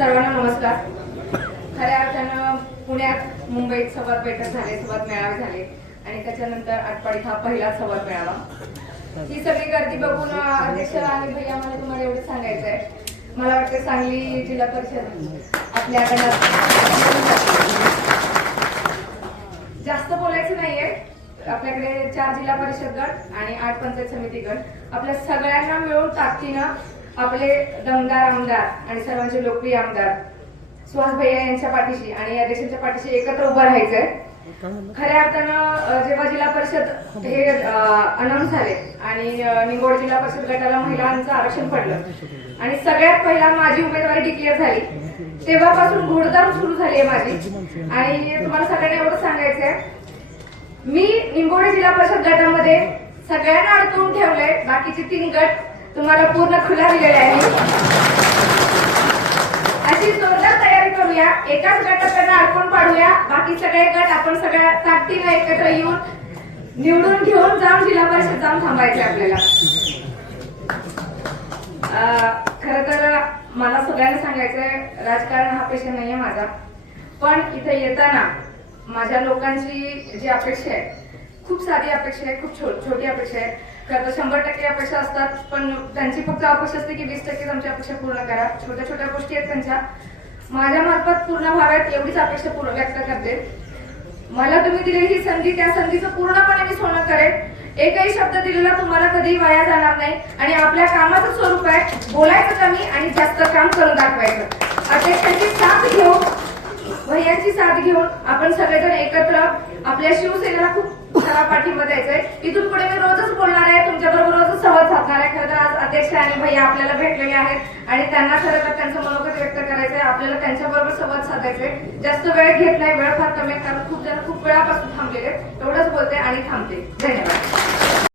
सर्वांना नमस्कार। खऱ्या अर्थानं पुण्यात मुंबईत संवाद बैठक झाले, संवाद मेळावे झाले आणि त्याच्यानंतर आटपाडीत हा पहिला संवाद मेळावा। ही सगळी गर्दी बघून अध्यक्ष आणि भैया मला तुम्हाला एवढं सांगायचं आहे, मला वाटतं सांगली जिल्हा परिषद आपल्याकडे जास्त बोलायचं नाहीये। आपल्याकडे 4 जिल्हा परिषद गट आणि 8 पंचायत समिती गट, आपल्या सगळ्यांना मिळून ताकदीनं आपले दमदार आमदार आणि सर्वांचे लोकप्रिय आमदार सुहास भैया यांच्या पाठीशी आणि या देशाच्या पाठीशी एकत्र उभं राहायचंय। खऱ्या अर्थानं जेव्हा जिल्हा परिषद हे अनाऊन्स झाले आणि निंगोड जिल्हा परिषद गटाला महिलांचं आरक्षण पडलं आणि सगळ्यात पहिला माझी उमेदवारी डिक्लेअर झाली, तेव्हापासून घोडदौड सुरू झाली आहे माझी। आणि तुम्हाला सगळ्यांना एवढं सांगायचंय, मी निंगोड जिल्हा परिषद गटामध्ये सगळ्यांना अडकवून ठेवलंय, बाकीचे 3 गट तुम्हाला पूर्ण खुला दिलेला आहे। अशी जोरदार तयारी करूया, एकाच गटात त्यांना अडकून पाडूया, बाकी सगळे गट आपण सगळ्या ताकदीने एकत्र येऊन निवडून घेऊन जाऊन जिल्हा परिषद जाऊन थांबायचे आपल्याला। खरं तर मला सगळ्यांना सांगायचंय, राजकारण हा पेशा नाहीये माझा, पण इथे येताना माझ्या लोकांची जी अपेक्षा आहे, खूप साधी अपेक्षा आहे, खूप छोटी अपेक्षा आहे। खरं तर 100% अपेक्षा असतात, पण त्यांची फक्त अपेक्षा असते की 20% आमची अपेक्षा पूर्ण करा। छोट्या छोट्या गोष्टी आहेत त्यांच्या, माझ्या मार्फत पूर्ण व्हाव्यात एवढीच अपेक्षा पूर्ण व्यक्त करते। मला तुम्ही दिलेली ही संधी, त्या संधीचं पूर्णपणे मी सोनं करेन। एकही शब्द दिलेला तुम्हाला कधी वाया जाणार नाही आणि आपल्या कामाचं स्वरूप आहे बोलायचं कमी आणि जास्त काम करून दाखवायचं। अध्यक्षांची साथ घेऊन, भैयांची साथ घेऊन आपण सगळेजण एकत्र आपल्या शिवसेनेला खूप सारा पाठिंबा द्यायचंय। इथून पुढे मी रोजच बोलणार आहे, तुमच्याबरोबर रोजच संवाद साधणार आहे। खरं तर आज अध्यक्ष आणि भैया आपल्याला भेटलेले आहेत आणि त्यांना खरं तर त्यांचं मनोगत व्यक्त करायचंय, आपल्याला त्यांच्याबरोबर संवाद साधायचंय। जास्त वेळ घेत नाही, वेळ फार कमी आहे, कारण खूप जण खूप वेळापासून थांबलेले। एवढंच बोलते आणि थांबते। धन्यवाद।